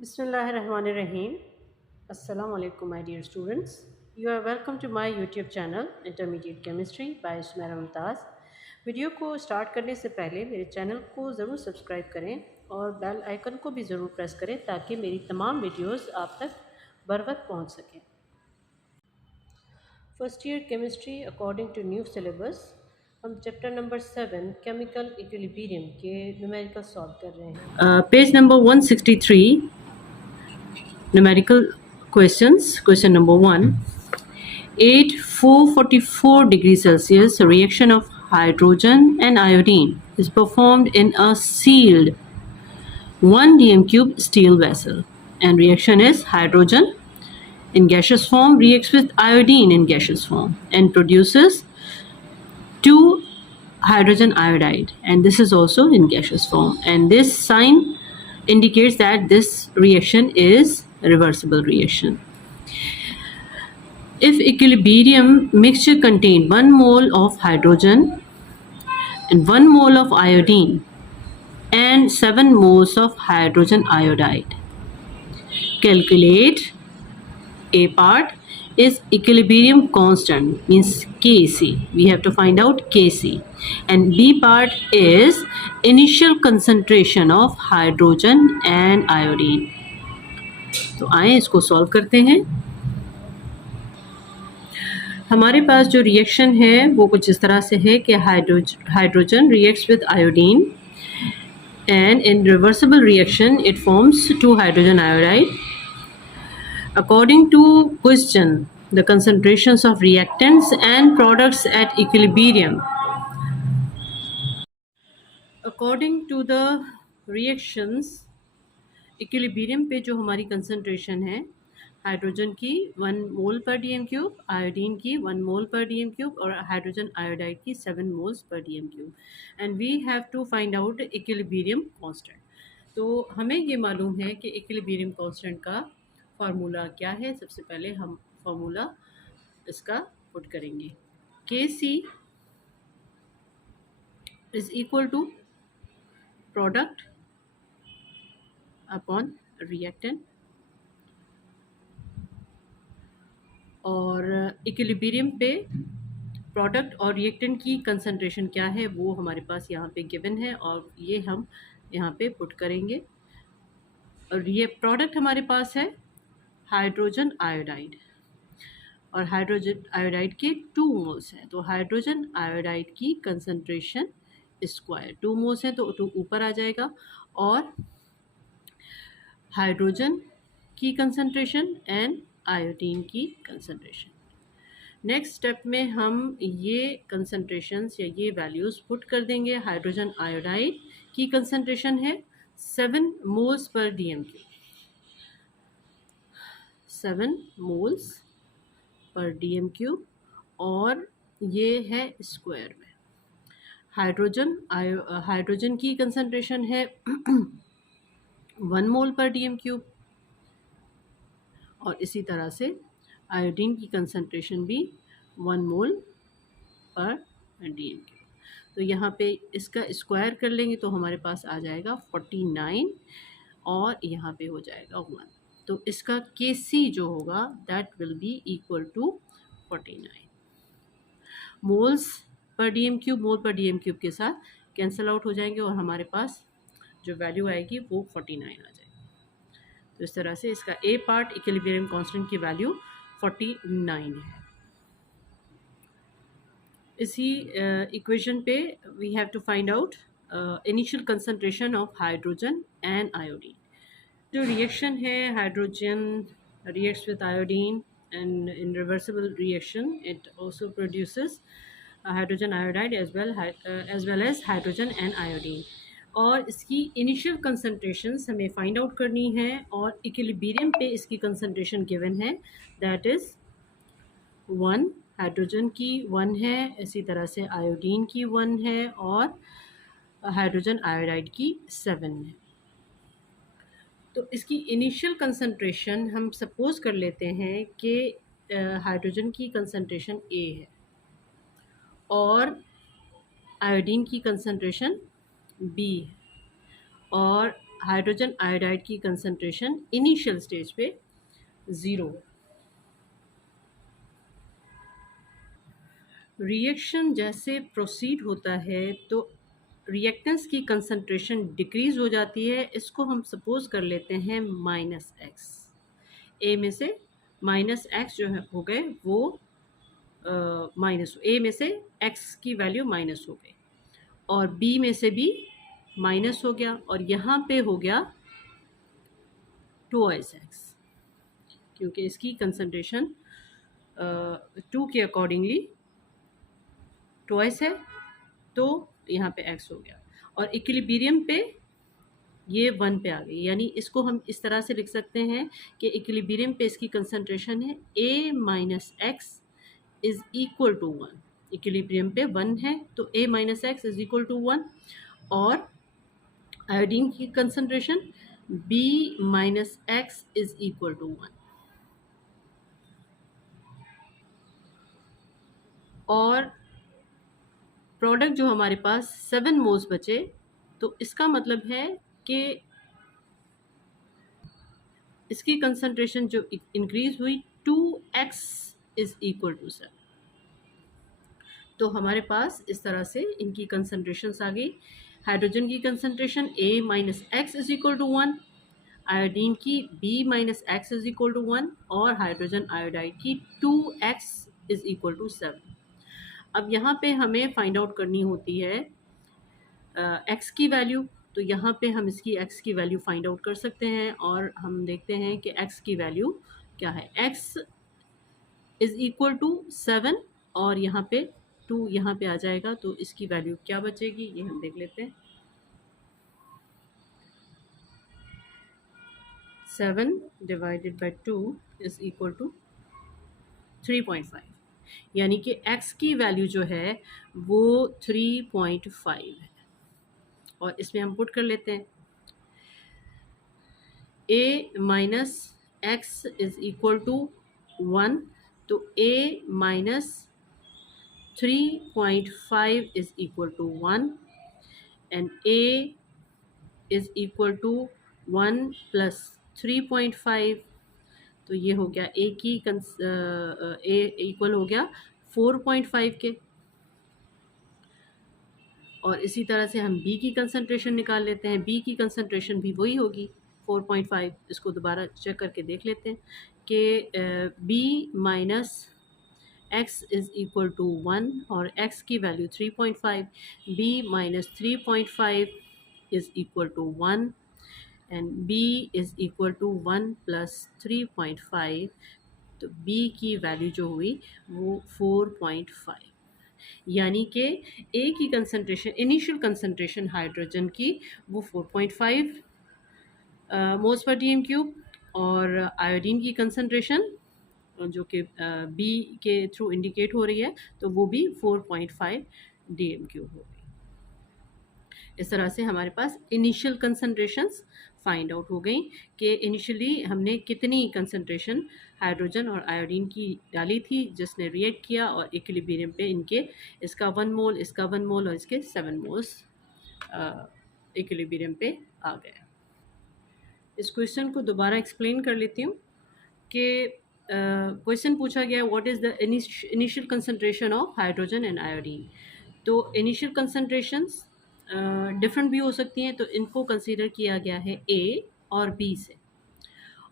Bismillahirrahmanirrahim. Assalamu alaikum, my dear students. You are welcome to my YouTube channel Intermediate Chemistry by Sumaira Mumtaz. Video को start करने से पहले मेरे channel को ज़रूर सब्सक्राइब करें और बेल आइकन को भी ज़रूर प्रेस करें ताकि मेरी तमाम वीडियोस आप तक बर वक्त पहुँच सकें। First year chemistry according to new syllabus हम चैप्टर नंबर 7 केमिकल इक्विलिब्रियम के न्यूमेरिकल सॉल्व कर रहे हैं। Page number 163 numerical questions. Question number 1. 444 degrees Celsius reaction of hydrogen and iodine is performed in a sealed 1 dm cube steel vessel, and reaction is hydrogen in gaseous form reacts with iodine in gaseous form and produces 2 hydrogen iodide, and this is also in gaseous form, and this sign indicates that this reaction is a reversible reaction. If equilibrium mixture contain 1 mole of hydrogen and 1 mole of iodine and 7 moles of hydrogen iodide, calculate A part is equilibrium constant, means Kc. We have to find out Kc. And B part is initial concentration of hydrogen and iodine. तो आए इसको solve करते हैं। हमारे पास जो reaction है वो कुछ इस तरह से है कि hydrogen reacts with iodine and in reversible reaction it forms 2 hydrogen iodide. According to question, the concentrations of reactants and products at equilibrium. According to the reactions, equilibrium पे जो हमारी कंसंट्रेशन है हाइड्रोजन की 1 मोल पर DM cube, iodine की 1 mole पर DM cube और hydrogen iodide की 7 मोल्स पर DM cube, and we have to find out equilibrium constant. तो हमें ये मालूम है कि इक्विलिब्रियम कांस्टेंट का फार्मूला क्या है। सबसे पहले हम फार्मूला इसका पुट करेंगे। Kc is equal to product upon reactant, और इक्विलिब्रियम पे प्रोडक्ट और रिएक्टेंट की कंसंट्रेशन क्या है वो हमारे पास यहाँ पे गिवन है और ये हम यहाँ पे पुट करेंगे। और ये प्रोडक्ट हमारे पास है हाइड्रोजन आयोडाइड, और हाइड्रोजन आयोडाइड के 2 मोल्स हैं, तो हाइड्रोजन आयोडाइड की कंसंट्रेशन स्क्वायर 2 मोल्स हैं तो 2 ऊपर आ जाएगा, और हाइड्रोजन की कंसंट्रेशन एंड आयोडीन की कंसंट्रेशन। नेक्स्ट स्टेप में हम ये कंसंट्रेशंस या ये वैल्यूज़ पुट कर देंगे। हाइड्रोजन आयोडाइड की कंसंट्रेशन है 7 मोल्स पर डीएम क्यूब, 7 मोल्स पर डीएम क्यूब, और ये है स्क्वायर में। हाइड्रोजन की कंसंट्रेशन है 1 मोल पर डीएम क्यूब, और इसी तरह से आयोडीन की कंसंट्रेशन भी 1 मोल पर डीएम क्यूब। तो यहाँ पे इसका स्क्वायर कर लेंगे तो हमारे पास आ जाएगा 49, और यहाँ पे हो जाएगा 1। तो इसका Kc जो होगा that will be equal to 49। Moles पर डीएम क्यूब मोल पर डीएम क्यूब के साथ कैंसिल आउट हो जाएंगे और हमारे पास जो वैल्यू आएगी वो 49 आ जाएगी। तो इस तरह से इसका ए पार्ट इक्विलिब्रियम कांस्टेंट की वैल्यू 49 है। इसी इक्वेशन पे we have to find out initial concentration of hydrogen and iodine. जो रिएक्शन है hydrogen reacts with iodine, and in reversible reaction it also produces hydrogen iodide as well as hydrogen and iodine, और इसकी initial concentrations हमें find out करनी है, और equilibrium पे इसकी कंसंट्रेशन गिवन है दैट इज़ 1, हाइड्रोजन की 1 है, इसी तरह से आयोडीन की 1 है, और हाइड्रोजन आयोडाइड की 7 है। तो इसकी इनिशियल कंसंट्रेशन हम सपोज कर लेते हैं कि हाइड्रोजन की कंसंट्रेशन ए है और आयोडीन की कंसंट्रेशन बी है, और हाइड्रोजन आयोडाइड की कंसंट्रेशन इनिशियल स्टेज पे 0। रिएक्शन जैसे प्रोसीड होता है तो रिएक्टेंस की कंसंट्रेशन डिक्रीज हो जाती है। इसको हम सपोज कर लेते हैं -x। ए में से -x जो है हो गए वो माइनस, ए में से x की वैल्यू माइनस हो गई और b में से भी माइनस हो गया और यहाँ पे हो गया 2x, क्योंकि इसकी कंसंट्रेशन 2 के अकॉर्डिंगली ट्वाइस है तो यहाँ पे x हो गया और इक्विलिब्रियम पे ये 1 पे आ गई। यानी इसको हम इस तरह से लिख सकते हैं कि इक्विलिब्रियम पे इसकी कंसंट्रेशन है a minus X is equal to 1। Equilibrium पे 1 है तो a minus X is equal to 1 और आयोडीन की concentration b minus X is equal to 1। और प्रोडक्ट जो हमारे पास 7 मोल्स बचे तो इसका मतलब है कि इसकी कंसंट्रेशन जो इंक्रीज हुई 2x इज इक्वल टू 7। तो हमारे पास इस तरह से इनकी कंसंट्रेशंस आ गई। हाइड्रोजन की concentration a minus X is equal to 1, iodine की b minus X is equal to 1 और हाइड्रोजन आयोडाइड की 2x इज इक्वल टू 7। अब यहाँ पे हमें फाइंड आउट करनी होती है x की वैल्यू। तो यहाँ पे हम इसकी x की वैल्यू फाइंड आउट कर सकते हैं और हम देखते हैं कि x की वैल्यू क्या है। x इज इक्वल टू 7 और यहाँ पे 2 यहाँ पे आ जाएगा तो इसकी वैल्यू क्या बचेगी ये हम देख लेते हैं। 7 divided by 2 is equal to 3.5, यानी कि x की वैल्यू जो है वो 3.5 है। और इसमें हम पुट कर लेते हैं a minus X is equal to 1, तो a minus 3.5 is equal to 1 and a is equal to 1 plus 3.5। तो ये हो गया a की a इक्वल हो गया 4.5 के। और इसी तरह से हम b की कंसंट्रेशन निकाल लेते हैं। b की कंसंट्रेशन भी वही होगी 4.5। इसको दोबारा चेक करके देख लेते हैं कि b माइनस x इज इक्वल टू 1 और x की value 3.5, b minus 3.5 is equal to 1 and b is equal to 1 plus 3.5। तो b की वैल्यू जो हुई वो 4.5, यानी कि a की कंसंट्रेशन इनिशियल कंसंट्रेशन हाइड्रोजन की वो 4.5 मोल्स पर डी एम क्यूब और आयोडीन की कंसंट्रेशन जो कि बी के थ्रू इंडिकेट हो रही है तो वो भी 4.5 DMQ हो गई। इस तरह से हमारे पास इनिशियल कंसंट्रेशंस फाइंड आउट हो गई कि इनिशियली हमने कितनी कंसंट्रेशन हाइड्रोजन और आयोडीन की डाली थी जिसने रिएक्ट किया और इक्विलिब्रियम पे इनके इसका 1 मोल, इसका 1 मोल और इसके 7 मोल्स इक्विलिब्रियम पे आ गए। इस क्वेश्चन को दोबारा एक्सप्लेन कर लेती हूँ कि क्वेश्चन पूछा गया what is the initial concentration of hydrogen and iodine. तो इनिशियल कंसंट्रेशंस डिफरेंट भी हो सकती हैं तो इनको कंसीडर किया गया है ए और बी से।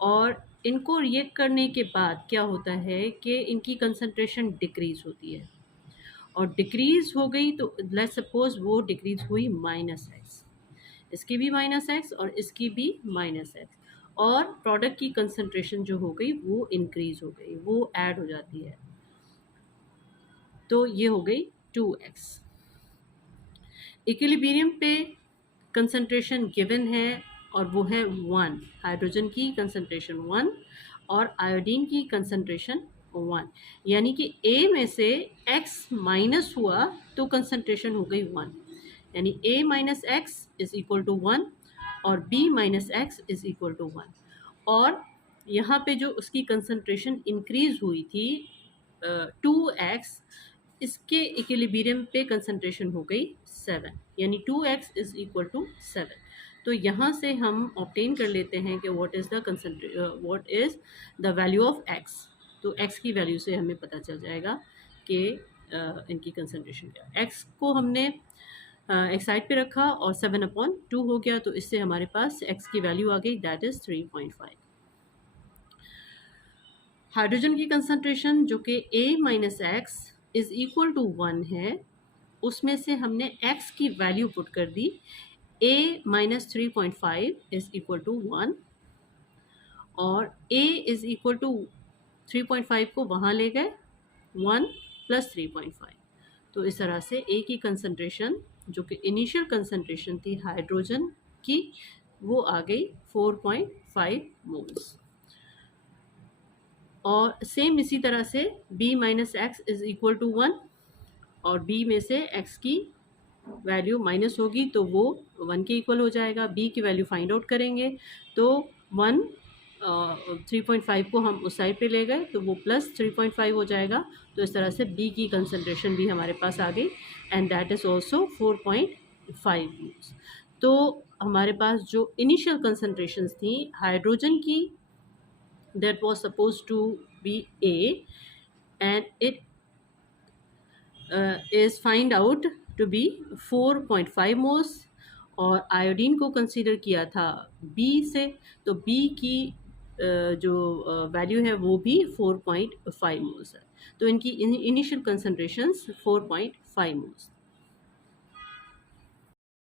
और इनको रिएक्ट करने के बाद क्या होता है कि इनकी कंसंट्रेशन डिक्रीज होती है और डिक्रीज हो गई तो लेट्स सपोज वो डिक्रीज हुई -x, इसकी भी -x और इसकी भी -x और प्रोडक्ट की कंसंट्रेशन जो हो गई वो इंक्रीज हो गई, वो ऐड हो जाती है तो ये हो गई 2x। इक्विलिब्रियम पे कंसंट्रेशन गिवन है और वो है 1, हाइड्रोजन की कंसंट्रेशन 1 और आयोडीन की कंसंट्रेशन 1, यानी कि A में से x माइनस हुआ तो कंसंट्रेशन हो गई 1, यानी A minus X is equal to 1 और B minus X is equal to 1। और यहाँ पे जो उसकी कंसंट्रेशन इंक्रीज हुई थी 2x, इसके इक्विलिब्रियम पे कंसंट्रेशन हो गई 7, यानी 2x इज इक्वल टू 7। तो यहाँ से हम ऑब्टेन कर लेते हैं कि what is the value of x. तो एक्स की वैल्यू से हमें पता चल जाएगा कि इनकी कंसनट्रेशन क्या है। एक्स को हमने एक साइड पे रखा और 7/2 हो गया, तो इससे हमारे पास एक्स की वैल्यू आ गई, दैट इज़ 3.5। हाइड्रोजन की कंसंट्रेशन जो कि A minus X is equal to 1 है, उसमें से हमने x की वैल्यू पुट कर दी। A minus 3.5 is equal to 1 और A इज़ इक्वल टू 3.5 को वहाँ ले गए, 1 प्लस 3.5। तो इस तरह से A की कंसंट्रेशन जो कि इनिशियल कंसंट्रेशन थी हाइड्रोजन की, वो आ गई 4.5 मोल्स। और सेम इसी तरह से B minus X is equal to 1 और B में से x की वैल्यू माइनस होगी तो वो 1 के इक्वल हो जाएगा। B की वैल्यू फाइंड आउट करेंगे तो 1 3.5 को हम उस साइड पे ले गए तो वो प्लस 3.5 हो जाएगा। तो इस तरह से B की कंसंट्रेशन भी हमारे पास आ गई and that is also 4.5 moles. तो हमारे पास जो इनिशियल कंसंट्रेशंस थी हाइड्रोजन की, that was suppose to be A and it is find out to be 4.5 moles और आयोडीन को कंसीडर किया था B से, तो B की जो वैल्यू है वो भी 4.5 मोल्स है। तो इनकी इनिशियल कंसंट्रेशंस 4.5 मोल्स।